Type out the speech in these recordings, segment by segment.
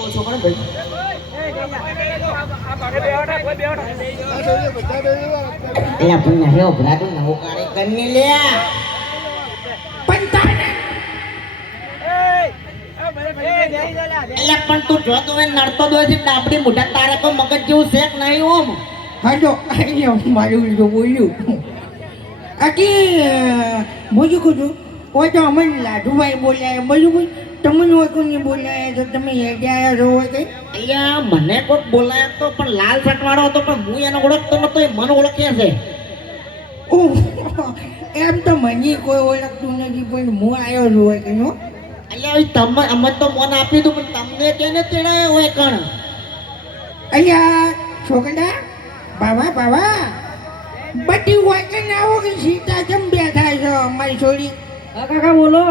ઓછો કરો ભાઈ. એલા પણ હે ઓબરાતો નવો કારે કરીને લે પણ તાને એલા પણ તું જો તું નડતો દો છે ડાબડી મોઢા તારે કો મગજ જેવું શેક નહીં ઓમ હાલો અહીંયા મારું જો બોલ્યું આકી બોલ્યું કું કોઈ તો અમને લાડુભાઈ બોલ્યા બોલ્યું તમને હોય કોને બોલાયા તો તમે હેડ્યા રહો હોય કઈ અલ્યા મને કોક બોલાયો તો પણ લાલ શર્ટવાળો હતો પણ હું એને ઓળખતો નતો એ મને ઓળખે છે ઓહ એમ તો મને કોઈ ઓળખતું નથી પણ હું આવ્યો છું હોય કઈ હો અલ્યા તમે અમે તો મન આપ્યું હતું પણ તમને કઈને તેડાયો હોય કણ અહીંયા છોકરા બાવા બાવા બધી હોય કે ના હો કે સીતા કેમ બેઠા છો મારી છોડી કાકા બોલો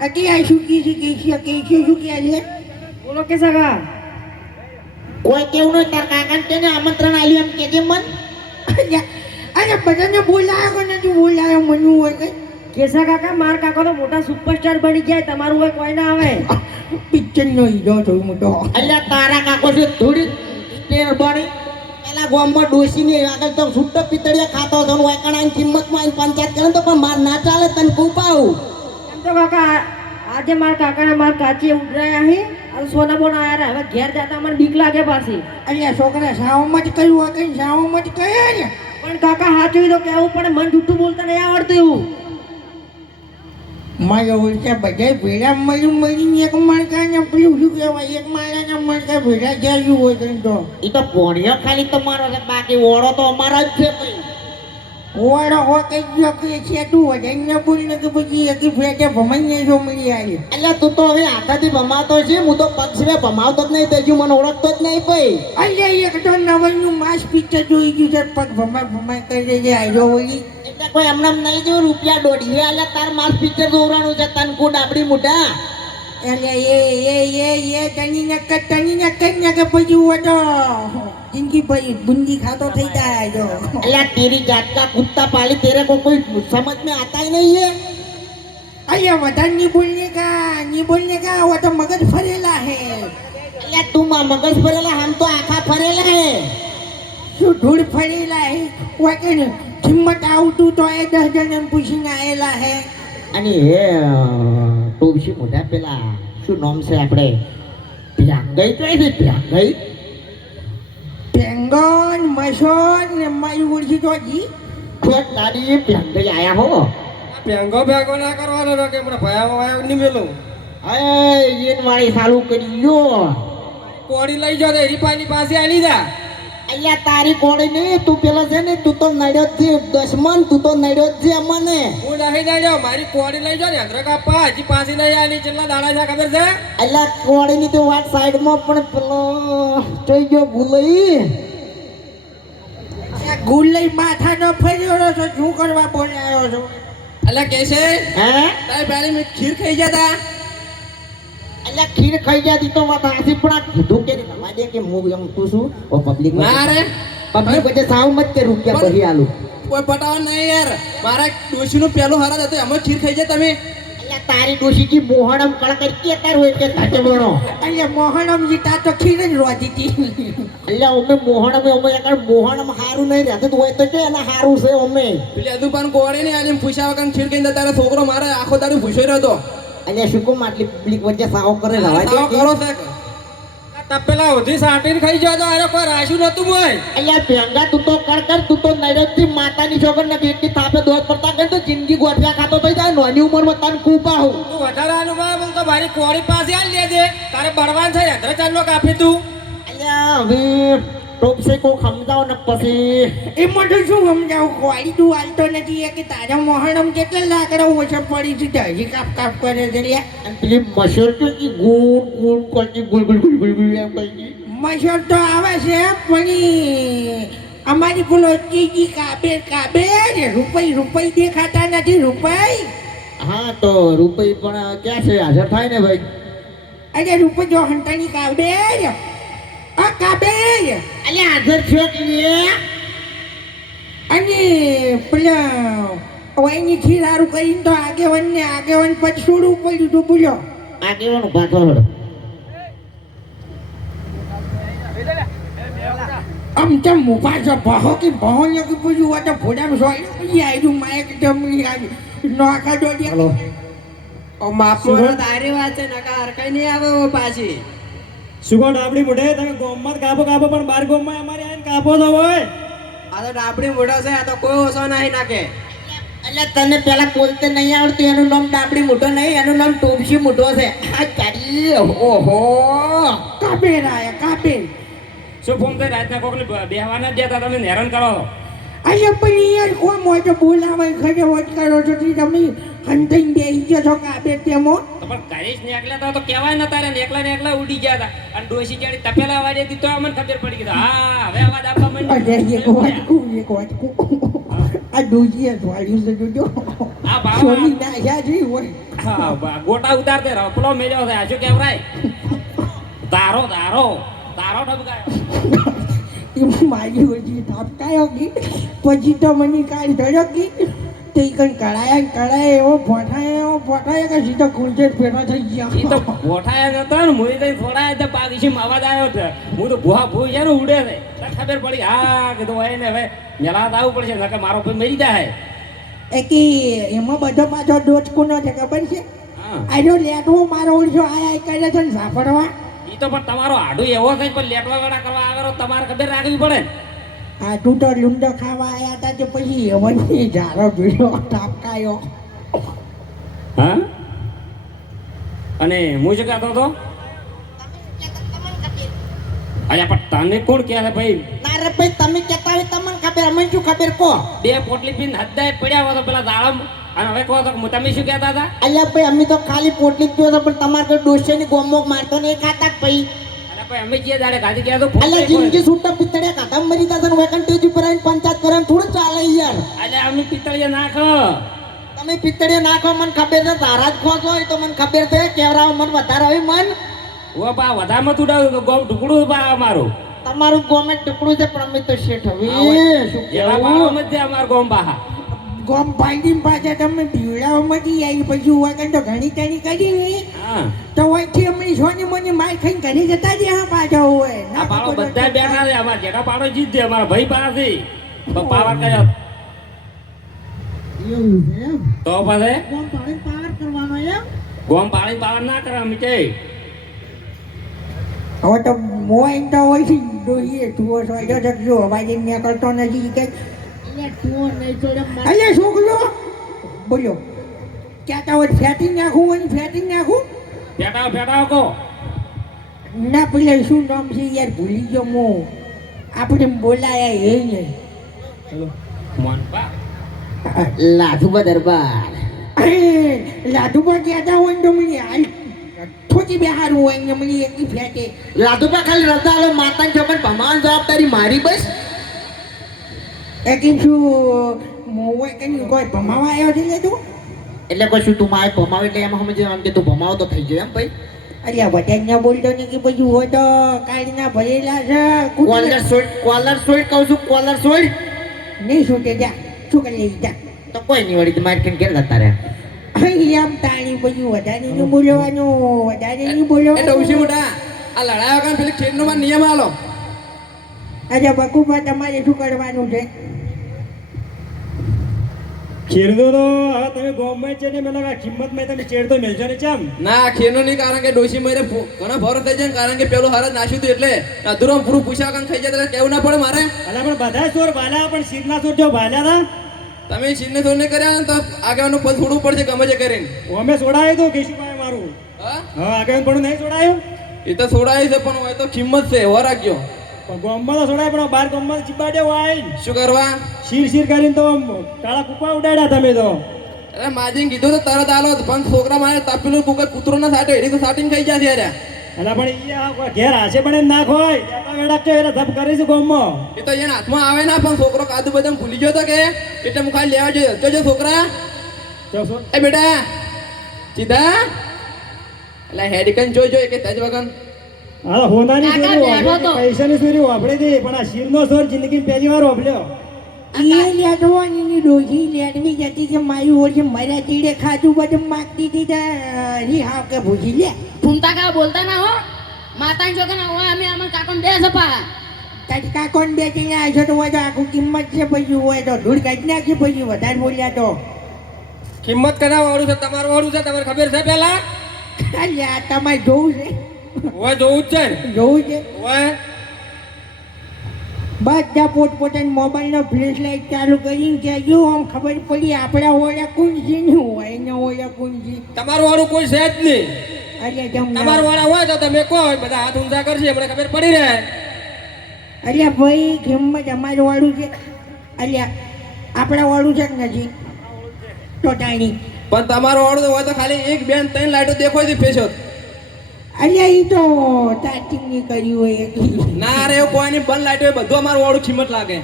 અકી આ શું કી છે શું કે છે બોલો કે સગા કોઈ કેવું નહીં તાર કાકાને તેને આમંત્રણ આલ્યું એમ કેજે મન અરે બધાને બોલાયો કે નથી બોલાયો મને હોય કઈ કેસા કાકા માર કાકા તો મોટા સુપરસ્ટાર બની ગયા તમારું હોય કોઈ ના આવે પિક્ચર નો હીરો છું મોટો અલ્યા તારા કાકો છે થોડી સ્ટેર બની પેલા ગામમાં ડોસીની આગળ તો છૂટો પિતળિયા ખાતો હતો ને વાયકણાની કિંમતમાં આઈને પંચાયત કરે તો પણ માર ના ચાલે તને કૂપાવું એમ તો કાકા આજે માર કાકાને માર કાચી ઉડરાયા હે અને સોના બોના આયા હવે ઘેર જતા મને બીક લાગે પાછી અહીંયા છોકરા સાવમાં જ કહ્યું હોય કઈ સાવમાં જ કહે ને પણ કાકા સાચું તો કેવું પડે મન જૂઠું બોલતા નહીં આવડતું એવું મારા ઓળખ્યા બધા ભેડા મળીને એક માણકા ને પેલું શું કહેવાય એક માળાના માણકા ભેડા જાયું હોય કઈ તો એ તો પોણિયો ખાલી તમારો છે બાકી ઓળો તો અમારો જ છે ભાઈ ઓળો હો કઈ જો કે છે તું વધારે ન બોલ ને કે પછી એક ભેડા ભમાઈને જો મળી આવી અલ્યા તું તો હવે હાથાથી ભમાવતો છે હું તો પગ સિવાય ભમાવતો જ નહીં તેજુ મને ઓળખતો જ નહીં ભાઈ અલ્યા એક તો નવલનું માસ પિક્ચર જોઈ ગયું છે પગ ભમાય કરી દે આવ્યો હોય એટલે કોઈ હમણાં નહીં જો રૂપિયા દોઢી અલ્યા તાર માસ પિક્ચર દોરાનું છે તન કુ ડાબડી મોઢા એટલે એ તની ને કે પછી હું તો જિંદગી ભાઈ બુંદી ખાતો થઈ જાય જો અલ્યા તેરી જાત કા कुत्ता पाली तेरे को कोई समझ में आता ही नहीं है अरे वतन नहीं बोलने का वो तो मगज फरेला है अल्या तुम मगज फरेला हम तो आखा फरेला है શું ધૂળ ફરેલા હે वो के हिम्मत આવતું તો એ 10 જણ પૂછીને આયેલા હે અને હે ટોબસી મોઢા પેલા શું નામ છે આપણે ભ્યાંગઈ તો છે ભ્યાંગઈ પેંગન મસોન ને મારી ઉડસી તો જી ખોટ તારી ભ્યાંગઈ આયા હો પેંગો ભેગો ના કરવાનો ને કે મને ભયાવો આયો નહીં મેલું એ એન વાળી ચાલુ કરી યો કોડી લઈ જાવ તો રીપાની પાસે આલી જા અલ્યા તારી કોડી નહીં તું પેલા છે ને તું તો નડ્યો જ છે દશમન તું તો નડ્યો જ છે અમને હું નહીં જાણ્યો મારી કોડી લઈ જાવ ને અંદ્ર કાપા હજી પાછી નહીં આલી કેટલા દાડા છે ખબર છે અલ્યા કોડીની તો વાત સાઈડમાં પણ પેલો જોઈ ગયો ભૂલઈ ગુલ્લઈ માથાનો ફર્યો છો શું કરવા બોલાયો છો અલ્યા કે છે હે તારી પેલી મેં ખીર ખાઈ જતા અલ્યા ખીર ખાઈ જાતી તો વાત હાસી પણ આ કીધું કે નવા દે કે હું એમ તું છું ઓ પબ્લિક ના રે પબ્લિક વચ્ચે સાવ મત કે રૂપિયા ભરી આલું કોઈ પટાવા નહીં યાર મારા ડોશીનું પેલું હરાજ હતું એમાં ખીર ખાઈ જાય તમે અલ્યા તારી ડોશી કી મોહણમ કળકર કે તાર હોય કે તાતે બણો અલ્યા મોહનમ જીતા તો ખીર જ રોજી હતી અલ્યા અમે મોહણમ અમે એકર મોહણમ હારું નહીં રહેતું હોય તો કે એના હારું છે અમે પેલી અદુપાન કોડે ને આજે પૂછ્યા વગર ખીર ખાઈને તારો છોકરો મારે આખો દારૂ ભૂસ્યો રહ્યો હતો અલ્યા શું કોમ આટલી પબ્લિક વચ્ચે સાવ કરે રવા સાવ દે કરો છે તપેલા ઉધી સાટીને ખાઈ ગયો તો અરે કોઈ રાશું નતું મોય અલ્યા ભેંગા તું તો કર તું તો નડતી માતાની છોકર ને બેટી થાપે દોડ પડતા ગઈ તો જિંદગી ગોઠિયા ખાતો થઈ જાય નાની ઉંમરમાં તને કૂપા હું તું વધારે અનુભવ બોલ તો મારી કોળી પાસે આલ લેજે તારે બળવાન છે અધર ચાલો કાપી તું અલ્યા હવે ટોપસે કો સમજાવ ને પછી એમાં તો શું સમજાવું કોળી તું હાલતો નથી કે તારા મોહનમ કેટલા લાકડા ઓછા પડી છે હજી કાપ કરે છે લ્યા અને પેલી મસર તો ઈ ગુણ કરતી ગુલ એમ કઈ મસર તો આવે છે પણ અમારી પેલો ચીજી કાબે ને રૂપઈ દેખાતા નથી રૂપઈ હા તો રૂપિયા પણ ક્યાં છે હાજર થાય ને ભાઈ અરે રૂપઈ જો હંટાની કાબે આ કાબે અલ્યા હાજર છે કે અને પેલા વયની ખીરારું કરીને તો આગેવાન પછી છોડવું પડ્યું તો બોલ્યો આગેવાનું ભાગો આમ મુફા છે બહો કે બહો ને કે પૂછું વાત ફોડામ સોય યાર માયક જમી યાર નોકા દોડી હલો માપનો તારી વાત છે નકા હરકાઈ નહીં આવે પાછી સુગો ડાબડી મોઢે તમે ગોમમાં કાપો પણ બાર ગોમમાં અમારે આવીને કાપો તો હોય આ તો ડાબડી મોઢો છે આ તો કોઈ ઓછો નહીં નાખે એટલે તને પેલા બોલતે નહીં આવડતું એનું નામ ડાબડી મોટો નહીં એનું નામ ટોપસી મોટો છે આ ચાલી ઓહો કાબેર આયા કાબેર શું ફોન કરી રાતના કોકને બેહવાના જ દેતા તમે હેરાન કરો છો અલ્યા પણ યાર કોમ હોય તો બોલાવે ખરે વટ કરો છો થી તમે હંતઈ બેહી ગયો છો કાબેર તેમાં તો પણ કરીશ ને એકલા તો કહેવાય ન તારે ને એકલા ઉડી ગયા હતા અને ડોસી ચાડી તપેલા વાળી હતી તો અમને ખબર પડી ગઈ હા હવે અવાજ આપવા માંડી એક વાત આ ડોજીએ વાળ્યું છે જોજો આ બાવા સોની ના યા જી હોય હા ગોટા ઉતાર દે રપલો મેલ્યો છે આ શું કેવરાય તારો તારો તારો ઠપકાયો એ મારી હજી થાપકાયો કી પછી તો મને કાંઈ ધડ્યો કી તે કઈ કળાયા એવો ફોટાય કે સીધો કુલચેટ ફેરા થઈ ઈ ગયા તો ગોઠાયા નતો ને મુઈ તો થોડા તો પાગીશી અવાજ આવ્યો છે હું તો ભૂહા ભૂ યાર ઉડે છે તો ખબર પડી હા કીધું હોય ને હવે મેલા આવવું પડશે નકર મારો ભાઈ મરી જાય એ કે એમાં બધો પાછો ડોચકુનો છે ખબર છે હા આજો લેટવો મારો ઓળશો આય કરે છે ને સાંભળવા ઈ તો પણ તમારો આડું એવો છે પણ લેટવા વેડા કરવા આવેલો તમારે ખબર રાખવી પડે ને આ તું તો લૂંડો ખાવા આવ્યા હતા તે પછી એવનથી ઝાડો જોયો ટાપકાયો હા અને હું શું કહેતો હતો અલ્યા પણ તને કોણ કહે છે ભાઈ ના રે ભાઈ તમે કહેતા હોય તમને ખબર અમને શું ખબર કહો બે પોટલી પીને હદ્દાય પડ્યા હોય તો પેલા દાડમ અને હવે કહો તો તમે શું કહેતા હતા અલ્યા ભાઈ અમે તો ખાલી પોટલી જ પીવો છો પણ તમારે તો ડોસીની ગોમોક મારતો નહીં ખાતા જ ભાઈ અને ભાઈ અમે જે દાડે ગાડી ગયા તો અલ્યા જિંદગી છૂટા પિત્તળિયા કાઢા મરી જતા ને વેકન ટેજ ઉપર આવીને પંચાયત કરવાનું થોડું ચાલે યાર અલ્યા અમે પિત્તળિયા નાખો તમે પિત્તળિયા નાખો મને ખબર છે તારા જ ખોસો હોય તો મને ખબર છે કેવરાવ મન વધારે હોય મન ઓ બા વધામાં તુડાવ્યું તો ગોમ ટુકડું બા અમારું તમારું ગોમે ટુકડું છે પણ અમે તો શેઠ હવે શું એવા કહેવું બાળો મત અમાર ગોમ બાહા ગોમ પાડી પાછા તમે ભીવડાવમાંથી આવી પછી વાગન તો ઘણી ઘણી કરી હા તો વચ્ચે અમની સોની મને માર ખાઈને ઘરે જતા જ હા પાછા હોય આ પાડો બધા બેઠા છે અમાર જેઠા પાડો જીત દે અમારા ભાઈ પાસે તો પાવર કર્યો એવું છે એમ તો પછી ગોમ પાડી પાર કરવાનો એમ ગોમ પાડી પાવર ના કરે અમે કે હવે તો મોઈન તો હોય છે જોઈએ તુઓ સોજો જજો અવાજ નીકળતો નથી કે અલે છોકરો બોલો ક્યાં તો ફેટી નાખું ફેટાવ કો ના પેલા શું નામ છે યાર ભૂલી ગયો મો આપણે બોલાયા એ ને મોન બા લાધુબા દરબાર અરે લાદુબા કહેતા હોય ને તો મને હાલ થોડી બેહારું હોય ને મને એકલી ફેટે લાધુબા ખાલી રજા આલો માતાને છોકન ભમાવાની જવાબદારી મારી બસ એકલી શું મોવાય કઈ કોઈ ભમાવા આવ્યો છે ને તું એટલે કોઈ શું તું મારે ભમાવ એટલે એમાં સમજે એમ કે તું ભમાવ તો થઈ ગયો એમ ભાઈ અલ્યા વધારે ના બોલતો ને કે બધું હોય તો કાઢીના ભરેલા છે કોલર સોઈડ કહું છું કોલર સોઈડ નહીં છૂટે જા શું કરી લઈ જા તો કોઈ નહીં વળી મારે કેમ કેમ જતા રહ્યા આમ તાણી બધું વધારે નહીં બોલવાનું વધારે નહીં બોલવાનું મોટા આ લડાયો કાન પેલી ખેડનો માં નિયમ આલો અચ્છા બકુબા તમારે શું કરવાનું છે ખેડૂતો તો હવે તમે ગોમમાં છે ને મેલા કિંમત માં તમે ચેડતો મેલજો ને ચમ ના ખેનો નહીં કારણ કે ડોશી મરે ઘણા ભરો થઈ જાય ને કારણ કે પેલું હાર જ નાખ્યું હતું એટલે અધૂરો પૂરું પૂછ્યા કાન ખાઈ જાય કેવું ના પડે મારે અલા પણ બધા ચોર ભાલ્યા પણ શીરના ચોર જો ભાલ્યા હતા તમે ચીનને તો નહીં કર્યા ને તો આગળનું પદ છોડવું પડશે ગમે તે કરીને અમે છોડાયું તો કેશુભાઈ મારું હા હવે આગળ પણ નહીં છોડાયું એ તો છોડાય છે પણ હોય તો કિંમત છે હો રાખજો પણ ગોમમાં તો છોડાય પણ બાર ગોમમાં ચીબાડ્યો હોય શું કરવા શીર કરીને તો કાળા કુપા ઉડાડ્યા તમે તો અરે માજીને કીધું તો તરત આલો પણ છોકરા મારે તાપેલું કુકર કૂતરો ના સાટે એડી તો સાટીને ખાઈ જાય ત્યારે અલા પણ ઈ આ ઘેર હાશે પણ એમ નાખ હોય ત્યાં વેડા કે એટલે ધપ કરી છે ગોમમાં એ તો એના હાથમાં આવે ના પણ છોકરો કાદુ બદામ ભૂલી ગયો તો કે એટલે હું ખાલી લેવા જોઈએ જોજો છોકરા તો શું એ બેટા સીધા એટલે હેડિકન જોઈ કે તેજ વગન હા હોનાની કાકા ચોરી બેઠો વાપરી તો. પૈસાની ચોરી વાપરી હતી પણ આ શીરનો ચોર જિંદગીમાં પહેલી વાર વાપર્યો એ લેટવાની ડોસી લેટવી જતી કે મારી ઓળખે મારા ચીડે ખાધું બધું માગતી હતી રી હાવ કે ભૂજી લે ફૂમતા કા બોલતા ના હો માતાની છોકરા હોય અમે અમાર કાકા બે સપા તારી કાકોને બે જણા આવશો તો હોય તો આખું કિંમત છે પછી હોય તો ધૂળ કાઢી નાખી પછી વધારે બોલ્યા તો કિંમત કના વાળું છે તમારું વાળું છે તમારે ખબર છે પેલા અલ્યા તમારે જોવું છે ઓય જોવું જ છે ને જોવું છે ઓય બધા પોતપોતાની મોબાઈલનો ફ્લેશ લાઈટ ચાલુ કરીને કહેજો આમ ખબર પડી આપણા ઓળા કોણ છે ને હોય એના ઓળા કોણ છે તમારું વાળું કોઈ છે જ નહીં અલ્યા જમના તમારું વાળા હોય તો તમે કહો બધા હાથ ઊંચા કરશે મને ખબર પડી રહે અલ્યા ભાઈ કિંમત અમારું વાળું છે અલ્યા આપણા વાળું છે કે નથી તો તાણી પણ તમારું વાળું હોય તો ખાલી એક બેન ત્રણ લાઈટો દેખાય છે ફેસો અલ્યા એ તો ચાર્જિંગની કર્યું હોય એટલી. ના રે એવું કોઈ નહીં બંધ લાઈટો હોય બધું અમારું વાળું કિંમત લાગે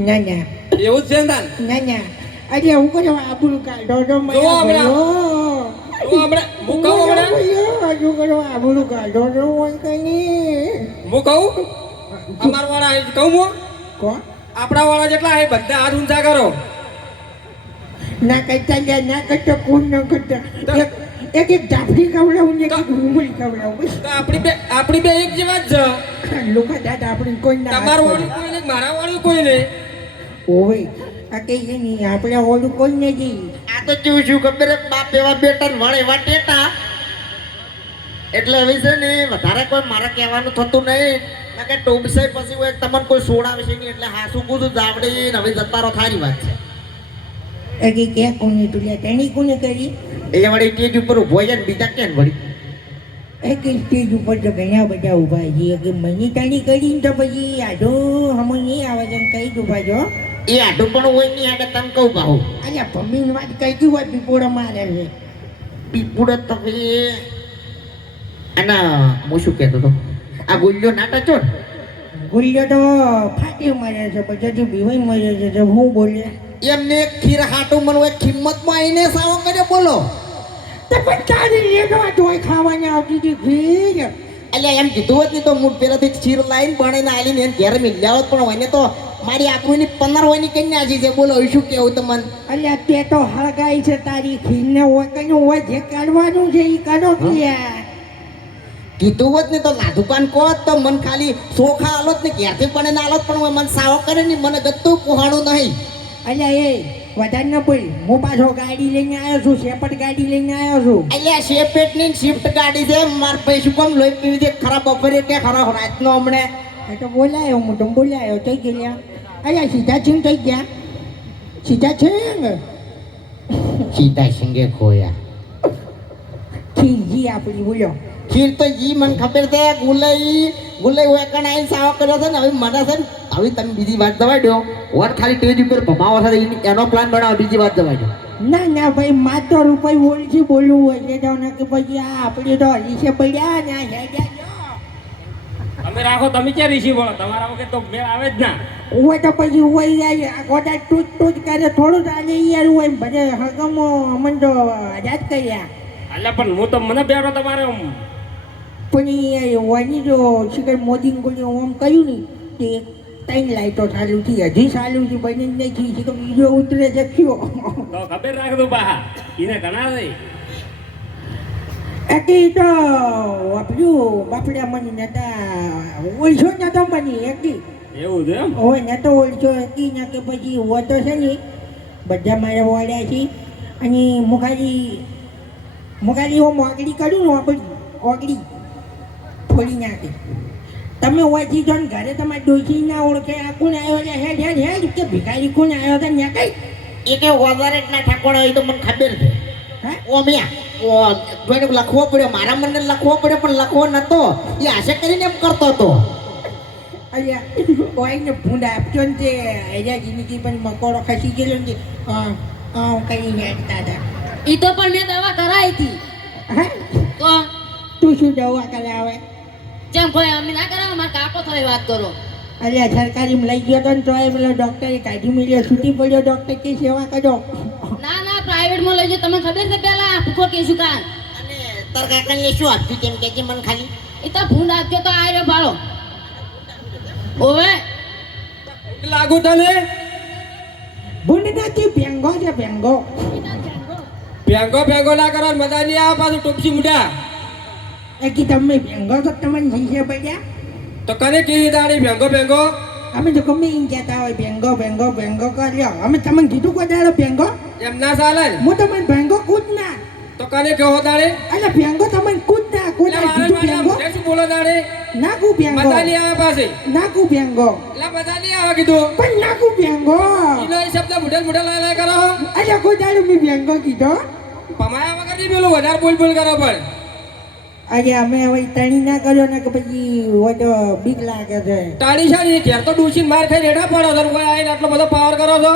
ના ના એવું જ છે ને તાન ના ના અરે હું કરો આબરું કાઢો તો જો હમણાં. તો હમણાં હું કહું હમણાં હજુ કરો આબરું કાઢો તો હોય કઈ હું કહું અમારા વાળા કહું હું કોણ આપણા વાળા જેટલા હે બધા હાથ ઊંચા કરો ના કરતા લ્યા ના કરતા કોણ ન કરતા એક એક જાફરી ખવડાવું ને એક એક ઉમરી ખવડાવું તો આપણી બે એક જેવા જ છે લોકો દાદા આપણે કોઈ ના તમારું વાળું કોઈ નહીં મારા વાળું કોઈ નહીં ઓવે આ કઈ છે નહીં આપણે ઓલું કોઈ નથી આ તો કેવું છું ખબર હે? બાપ એવા બેટા ને વળ એવા ટેટા એટલે હવે છે ને વધારે કોઈ મારે કહેવાનું થતું નહીં ના કે ટોબસાઈ પછી હોય તમને કોઈ સોડાવે છે નહીં એટલે હાસું કૂદું જાવડી ને હવે જતારો થારી વાત છે એ કે કોને તુલ્યા તેણી કોને કરી એ વળી સ્ટેજ ઉપર ઉભો છે ને બીજા કેમ વળી એક સ્ટેજ ઉપર તો ઘણા બધા ઊભા છે કે મની તાણી કરીને તો પછી આજો હમ નહીં આવે છે કઈ જ ઊભા છો એ આટું પણ હોય નહીં આડે તમે કહું ભાવ અલ્યા ભમીની વાત કઈ હોય પીપોડા મારે છે પીપુડો તો ભાઈ અને હું શું કહેતો હતો આ ગુલ્યો નાટક છો ને ગુલ્યો તો ફાટી મારે છે પછી બીવાઈ મરે છે તો હું બોલ્યા એમને એક ખીર હાટું મને એક કિંમતમાં આવીને સાવો કર્યો બોલો તો પણ તારી લેતો તોય ખાવાની આવતી હતી ખીર એટલે એમ કીધું હોત ને તો હું પેલાથી ખીર લાવીને બનાવીને આવીને એને ઘેર મિલ્યા હોત પણ હોય તો મારી આકૃની 15 હોય ની કઈ નાખી છે બોલો હવે શું કેવું તમને અલ્યા તે તો હળગાઈ છે તારી ખીરને હોય કઈ હોય જે કાઢવાનું છે એ કાઢો ક્યાં કીધું હોત ને તો લાધુકાન કહો તો મને ખાલી ચોખા આલોત ને ઘેરથી બનાવીને આલોત પણ મને સાવો કરે ને મને ગતું પોહાણું નહીં અલ્યા એ વધારે ન બોલ હું પાછો ગાડી લઈને આવ્યો છું શેપટ ગાડી લઈને આવ્યો છું એટલે શેપેટ ની શિફ્ટ ગાડી છે માર ભાઈ શું કામ લોહી પીવી છે ખરાબ બપોરે કે ખરાબ રાતનો હમણે એ તો બોલાયો હું તો બોલાયો થઈ ગયા અલ્યા સીધા છીન થઈ ગયા સીધા છે ને સીધા સંગે ખોયા ખીરજી આપણી બોલો ખીર તો જી મને ખબર છે ગુલાઈ વેકણ આવીને સાવો કર્યો છે ને હવે મને છે ને હવે તમે બીજી વાત દવાઈ દો ઓર ખાલી સ્ટેજ ઉપર ભમાવો છે એનો પ્લાન બનાવો બીજી વાત દવાઈ દો ના ના ભાઈ માત્ર રૂપિયા બોલથી બોલવું હોય છે તો ને કે પછી આ આપણે તો હરીશે પડ્યા ને આ હેડ્યા તમે રાખો તમે ક્યાં રીસી બોલો તમારા વખત તો મેળ આવે જ ના હોય તો પછી હોય જાય આ ગોડા ટૂટ કરે થોડું ચાલે યાર હોય બધે હગમો અમન તો આઝાદ કર્યા એટલે પણ હું તો મને બેઠો તમારે પણ એ વની જો શિખર મોદીને કોઈ આમ કહ્યું ને તે 3 લાઈટો ચાલુ થઈ હજી ચાલુ છે બની નહીં થઈ શિખર બીજો ઉતરે છે કયો તો ખબર રાખજો બા એને ઘણા નહીં એકી તો વાપર્યું બાપડા મની નતા ઓળશો નતો મની એકી એવું છે એમ હોય નતો ઓળશો એકી ના કે પછી હોતો છે ને બધા મારા વળ્યા છે અને મુખાલી હું મોગડી કરું ને ઓગળી ફોડી નાખી તમે ઓછી જો ને ઘરે તમારે ડોસી ના ઓળખે આ કોણ આવ્યો એટલે હેડ કે ભિખારી કોણ આવ્યો હતા ત્યાં કઈ એ કે વધારે ના ઠાકોર હોય તો મને ખબર છે હા ઓ મિયા જોઈને લખવો પડ્યો મારા મને લખવો પડ્યો પણ લખવો નતો એ આશા કરીને એમ કરતો હતો અહીંયા કોઈને ભૂંડ આપજો ને તે હૈયા જિંદગી પણ મકોડો ખસી ગયેલો ને કઈ હેડતા હતા ઈ તો પણ મેં દવા કરાવી હતી હા તો તું શું દવા કરાવે જેમ કોઈ અમે ના કરાવે મારા કાકો થઈ વાત કરો અલ્યા સરકારીમાં લઈ ગયો તો ને તોય પેલો ડૉક્ટરે કાઢી મળ્યો છૂટી પડ્યો ડૉક્ટર કે સેવા કરજો ના ના પ્રાઇવેટમાં લઈ જાઓ તમને ખબર છે પેલા ભૂખો કેશું કાન અને તાર કાકાને શું આપ્યું તેમ કે મને ખાલી એ તો ભૂંડ આપજો તો આ રહ્યો ભાડો ઓવે લાગુ તને ભૂંડ નથી ભેંગો છે ભેંગો ભેંગો ના કરો મજા નહીં આવે પાછું ટોપસી મુઢા એ કે તમે ભેંગો તો તમને જીસે પડ્યા તો કને કેવી દાડી ભેંગો ભેંગો અમે તો ગમે એમ કહેતા હોય ભેંગો ભેંગો ભેંગો કર્યો અમે તમને કીધું કોઈ દાડો ભેંગો એમ ના ચાલે ને હું તમને ભેંગો કૂદ ના તો કને કેવો દાડે અરે ભેંગો તમને કૂદ ના કોઈ એટલે દાડો મારે કીધું ભેંગો શું બોલો દાડે નાકુ ભેંગો બધા નહીં આવે પાસે નાકુ ભેંગો એટલે બધા નહીં આવે કીધું પણ નાકુ ભેંગો એનો એ શબ્દ મુઢે લાય કરો અરે કોઈ દાડો મેં ભેંગો કીધો પમાયા વગર નહીં પેલું વધારે બોલ બોલ કરો પણ અરે અમે હવે તણી ના કર્યો ને કે પછી હોય તો બીક લાગે છે ટાળી છે ને ઘેર તો ડૂસીને માર ખાઈ રેઠા પડો છો કોઈ આવીને આટલો બધો પાવર કરો છો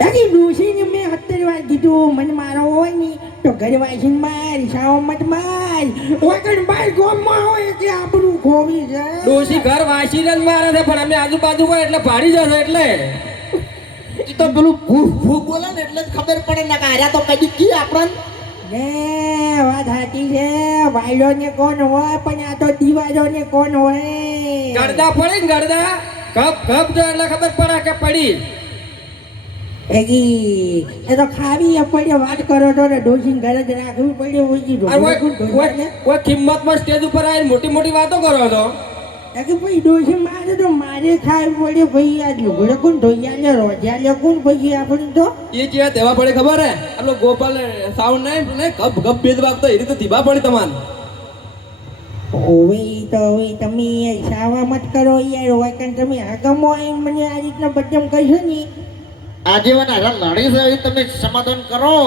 તારી ડોશીને મેં 70 વાર કીધું મને મારો હોય ને તો ઘરે વાસીને માર શાવ મત માર ઓકણ બાર ગોમમાં હોય એટલે આપણું ખોવી છે ડોસી ઘર વાસીને જ મારે છે પણ અમે આજુબાજુ હોય એટલે ભાડી જશે એટલે એ તો પેલું ભૂખ ભૂખ બોલે ને એટલે જ ખબર પડે ને કે આર્યા તો કદી કી આપણને ને વાત સાચી છે વાયલો ને કોણ હોય પણ આ તો દીવાજો ને કોણ હોય ગળદા પડી ને ગળદા કપ કપ જો એટલે ખબર પડે કે પડી એકી એ તો ખાવી પડે વાત કરો તો ને ડોશીને ઘરે જ રાખવી પડે હોય કોઈ કિંમતમાં સ્ટેજ ઉપર આવીને મોટી મોટી વાતો કરો છો કે ભાઈ ડોશી મારે તો મારે ખાવી પડે ભાઈ આ લુગડે કોણ ધોઈ લે રોજા લે કોણ ભાઈ આપણે તો એ જે તેવા પડે ખબર હે આપણો ગોપાલ સાઉન્ડ ને ગપ ગપ બેદ વાગતો એ રીતે ધીબા પડી તમાર ઓવે તો હવે તમે સાવા મત કરો યાર હોય કારણ તમે આગમો આવીને મને આ રીતના બદનામ કરશો ને આજીવન હારા લડી છે એ તમે સમાધાન કરો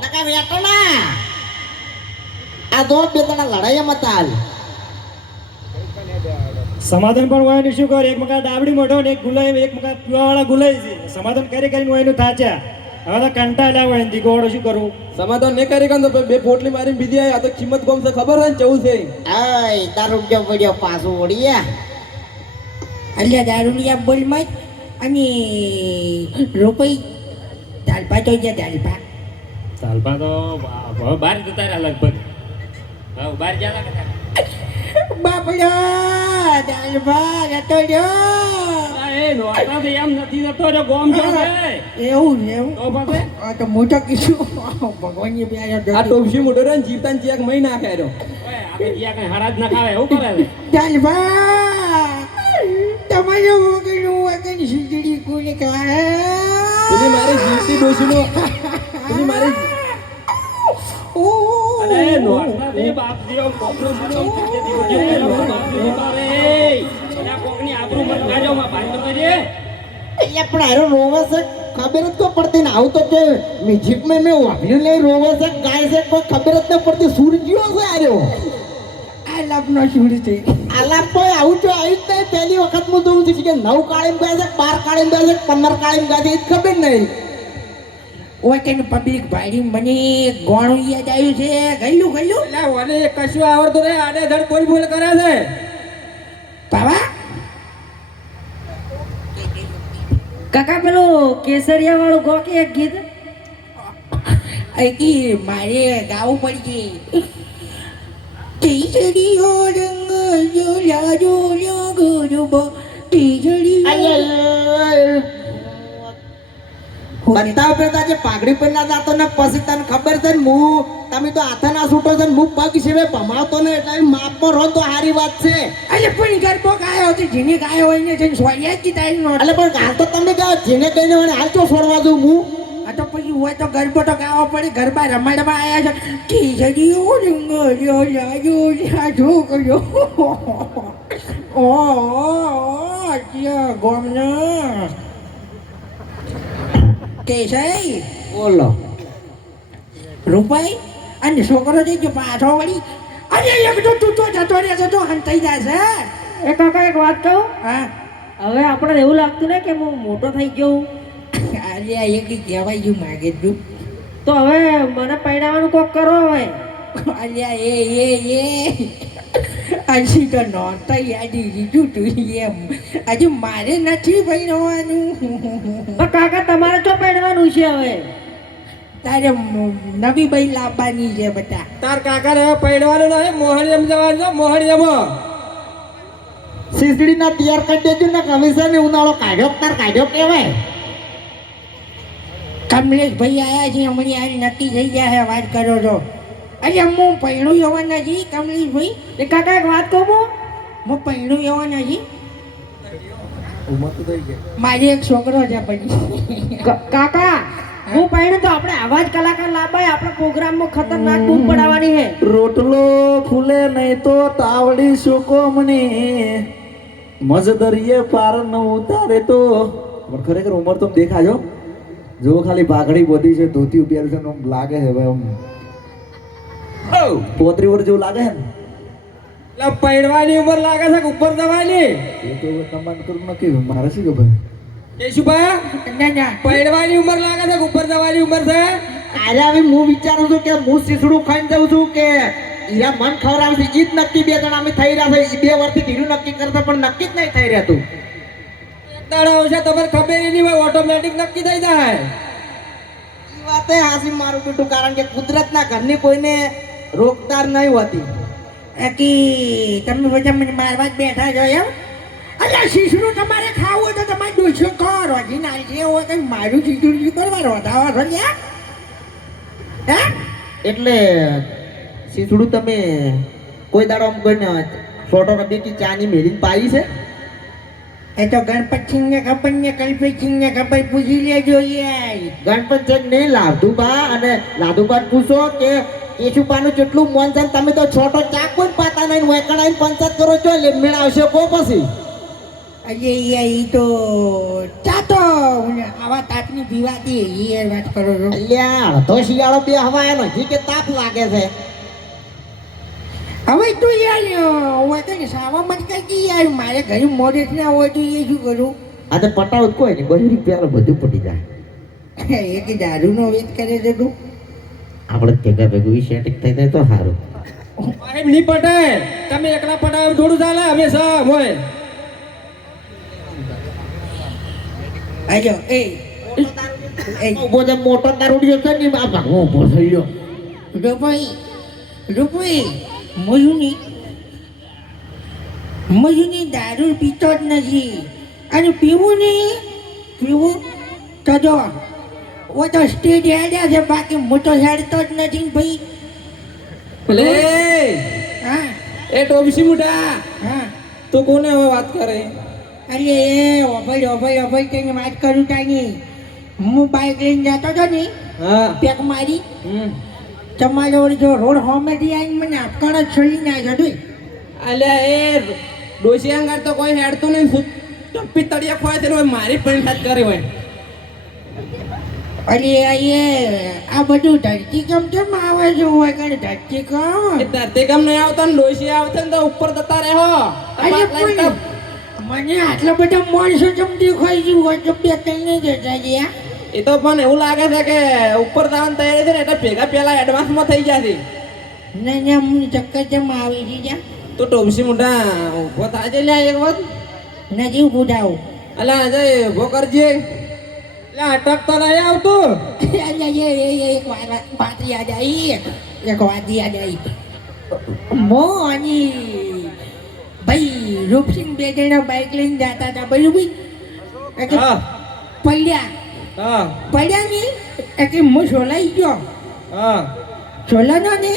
નકા વેટો ના આ દો બે તણા લડાઈ મત હાલ સમાધાન પણ હોય ને શું કરે એક મકા ડાબડી મોઢો ને એક ગુલાઈ એક મકા પીવાવાળા ગુલાઈ છે સમાધાન કરીને હોય એનું થાચા હવે તો કંટાળ્યા હોય ને દીકરો શું કરું સમાધાન નહીં કરી કાં તો બે પોટલી મારીને બીજી આવી આ તો કિંમત કોમ છે ખબર હોય ને ચૌદ છે આય દારૂ જો પડ્યો પાછું ઓડિયા અલ્યા દારૂડિયા બોલ મત અને રૂપઈ દાલપા તો ગયા દાલપા સાલપા તો હવે બહાર જતા રહ્યા લગભગ હવે બહાર ગયા હતા બાપડા દાલપા જતો રહ્યો એ નોટાથી એમ નથી જતો રે ગોમ જો છે એવું છે એવું તો પછી આ તો મોટો કીધું ભગવાનની પ્યાર આ ટોપસી મોટો રે જીવતા ને ચેક મહી નાખે રહ્યો ઓય આપણે જ્યાં કઈ હરાજ ના ખાવે એવું કરે છે દાલપા તમારો વગરનું વગર શીખડી કોને કહે પેલી મારી જીવતી ડોસીનો પેલી મારી અરે નોટાથી બાપ જીઓ કોકનો જીઓ કોકની આબરૂ મત ગાજો માં ભાઈ તો કરી અહીંયા પણ હારો રોવે છે ખબર જ તો પડતી ને આવું તો કે મ્યુઝિક મેં વાપર્યું નહીં રોવે છે ગાય છે કોઈ ખબર જ ન પડતી સુર જીવો છે આર્યો આ લાભનો સુર છે આલાપ કોઈ આવું તો આવી જ નહીં પહેલી વખત હું જોઉં છું કે 9 કાળીમ ગાય છે 12 કાળીમ ગાય છે 15 કાળીમ ગાય છે એ જ ખબર નહીં ઓય તેનું પબ્લિક ભાડી મને ગોણું યાદ આવ્યું છે ગયેલું એટલે ઓને કશું આવડતું નહીં આડે ધડ બોલ બોલ કરે છે બાબા કાકા પેલું કેસરિયા વાળું ગો કે એક ગીત અહીંથી મારે ગાવું પડી કેસરી હો રંગ જોલા જોલા ગુરુબો કેસરી બતાવ પેલા જે પાઘડી પહેરલા જાતો ને પછી તને ખબર છે ને હું તમે તો હાથે ના છૂટો છે ને હું પગ સિવાય ભમાવતો ને એટલે માપમાં રહો તો સારી વાત છે અરે પણ ગરબો ગાયો છે જેને ગાયો હોય ને જેને સોયા જ કીધા એનો એટલે પણ હાલ તો તમને કહો જેને કહીને મને હાલ તો છોડવા દઉં હું આ તો પછી હોય તો ગરબો તો ગાવો પડે ગરબા રમાડવા આવ્યા છે કેસરી હો રંગ જોલા જોલા છોકરો ઓ ગોમના કેસઈ બોલો રૂપાઈ અને છોકરો જઈ ગયો પાછો વળી અરે એક તો તું તો જતો રહે છે તો હંતાઈ જશે એ કાકા એક વાત કહું હા હવે આપણે એવું લાગતું ને કે હું મોટો થઈ ગયો અરે આ એક કહેવાય ગયું માગે તું તો હવે મને પૈણાવાનું કોક કરો હવે અલ્યા એ હજી તો નહોતા યાદી દીધું તું એમ હજુ મારે નથી ભણવાનું પણ કાકા તમારે તો પૈણવાનું છે હવે તારે નવી ભાઈ લાવવાની છે બધા તાર કાકા ને પૈણવાનું નહીં મોહણીયમ જવાનું છે મોહણીયમ સીસડી ના તૈયાર કરી દેજો ને કમિશન ને ઉનાળો કાઢ્યો કહેવાય કમલેશ ભાઈ આયા છે હમણાં યાર નક્કી થઈ ગયા છે વાત કરો છો અલ્યા હું પૈણું એવા નથી કમલેશભાઈ. એ કાકા એક વાત કહું હું? હું પૈણું એવા નથી. ઉંમર તો થઈ ગઈ. મારી એક છોકરો છે પછી. કાકા હું પહેણું તો આપણે આવા જ કલાકાર લાવવાય. આપણે પ્રોગ્રામમાં ખતરનાક બૂમ પડાવવાની છે. રોટલો ફૂલે નહીં તો તાવડી સુકોમની મજદરીએ પાર ન ઉતારે તો. પણ ખરેખર ઉંમર તો દેખાજો. જો ખાલી ભાગડી બધી છે, ધોતી પહેર્યું છે ને આમ લાગે છે હવે આમ 35 વર્ષ જેવું લાગે છે ને. એટલે પૈણવાની ઉંમર લાગે છે કે ઉપર દવાની? એ તો તમારે કરું નક્કી, મારે શું ખબર. કેશુભા, ના ના પૈણવાની ઉંમર લાગે છે કે ઉપર દવાની ઉંમર છે? આજે હવે હું વિચારું છું કે હું શીસડું ખાઈને જાઉં છું કે ઈરા મન ખવડાવશે. ઈ જ નક્કી બે જણા અમે થઈ રહ્યા છે. 2 વર્ષથી ઢીલું નક્કી કરતા પણ નક્કી જ નહીં થઈ રહેતું. દાડા આવશે તમારે ખબર નહીં હોય, ઓટોમેટિક નક્કી થઈ જાય. ઈ વાતે હાસી મારું બેટું, કારણ કે કુદરતના ઘરની કોઈને રોકતાર નહીં હોતી. બાકી તમે બધા મને મારવા જ બેઠા છો એમ? અલ્યા શીશડું તમારે ખાવું હોય તો તમારે ડોસો કરો. હજી ના જે હોય કંઈ મારું શીશડું કરવાનો વધારો છો લ્યા. હે એટલે શીસડું તમે કોઈ દાડો આમ કોઈને ફોટો રબી કે ચાની મેળીને પાઈ છે? એ તો ગણપતસિંહને ખબર ને કલ્પેતસિંહને ખબર પૂછી લેજો યાર. ગણપત છે નહીં લાધુબા અને લાધુબા પૂછો કે કેશુબાનું કેટલું મન છે. તમે તો છોટો ચાક કોઈ પાતા નહીં, વેકણાઈને પંચાયત કરો છો એટલે મેળ આવશે કો પછી. અરે યાર ઈ તો ચાતો આવા તાપની પીવાતી યાર વાત કરો છો. અલ્યા અડધો શિયાળો બે હવાય નથી કે તાપ લાગે છે. હવે તું યાર હોય તો સાવામાં જ કઈ યાર મારે ઘરે મોડેસ ના હોય તો એ શું કરું? આ તો પટાવ કોઈ નહીં, 2 રૂપિયા બધું પટી જાય. એક દારૂનો વેચ કરે છે તું. આપણે ભેગા ભેગું સેટિંગ થઈ જાય તો સારું. સાહેબ નહીં પટે, તમે એકલા પટાવે થોડું ચાલે. અમે સમ હોય આજો એ ઉભો જે મોટો દારૂડિયો છે ને આ ભાગવો ઉભો થઈ ગયો. રૂપાઈ મયુની દારૂ પીતો જ નથી. અને પીવું તો જો ઓ તો સ્ટેજ હેડ્યા છે, બાકી હું તો હેડતો જ નથી ને ભાઈ. ભલે હા એ ટોપસી મુઢા, હા તું કોને હવે વાત કરે? અરે એ ઓભાઈ કઈને વાત કરું તાની. હું બાઇક લઈને જતો હતો ને હા પેક મારી હમ તમારો જો રોડ હોમેથી આવીને મને આપકાણ જ છોડી નાખ્યો તું. અલ્યા એ ડોસી અંગાર તો કોઈ હેડતું નહીં. ટપ્પી તળિયા ખોય છે મારી પણ સાથ કરે હોય. અરે આ બધું ધરતીકમ કેમ આવે છે? હોય કઈ ધરતીકમ? એ ધરતીકમ નહીં આવતો ને ડોસી આવતો ને તો ઉપર જતા રહો. અરે પણ મને આટલા બધા માણસો કેમ દેખાય છે? હોય તો બે ત્રણ જતા રહ્યા. એ તો પણ એવું લાગે છે કે ઉપર જવાની તૈયારી છે ને એટલે ભેગા પેલા એડવાન્સમાં થઈ જશે. ના મને ચક્કર કેમ આવી છે જ્યાં તો ટોપસી મુઢા ઉભો થાય છે લ્યા એક વખત. નથી ઉભું અલા અજય ઉભો કરજે. એટલે અટક તો નહીં આવતું. એક વાત યાદ આવી. મોની ભાઈ રૂપસિંહ બે જણા બાઇક લઈને જતા હતા બરોબર. હા પડ્યા ને એટલે હું છોલાઈ ગયો. હા છોલાનો ને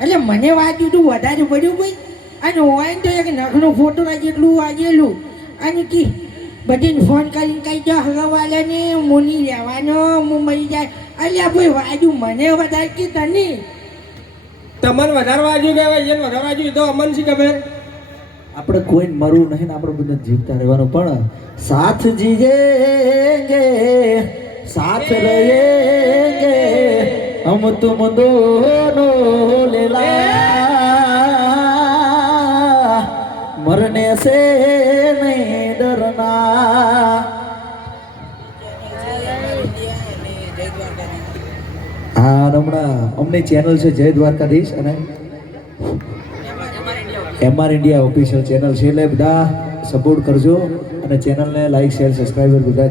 એટલે મને વાંચ્યું તું વધારે પડ્યું ભાઈ. અને હોય તો એક નખનો ફોટો જેટલું વાગેલું. અને કી બધીને ફોન કરીને કહી દો હગાવાલાને મુની લેવાનો હું મરી જાય. અલ્યા ભાઈ વાજ્યું મને વધારે કે તને. તમને વધારે વાજુ કહેવાય, જેને વધારે વાજુ એ તો અમન શી ખબર. આપણે કોઈને મરવું નહીં ને આપણે બધા જીવતા રહેવાનું. પણ સાથ જીએંગે સાથ रहेंगे हम तुम दोनों लेला मरने से नहीं डरना. હા હમણાં અમની ચેનલ છે જય દ્વારકાધીશ અને MR ઇન્ડિયા ઓફિશિયલ ચેનલ છે એટલે બધા સપોર્ટ કરજો અને ચેનલને લાઈક શેર સબસ્ક્રાઈબર બધા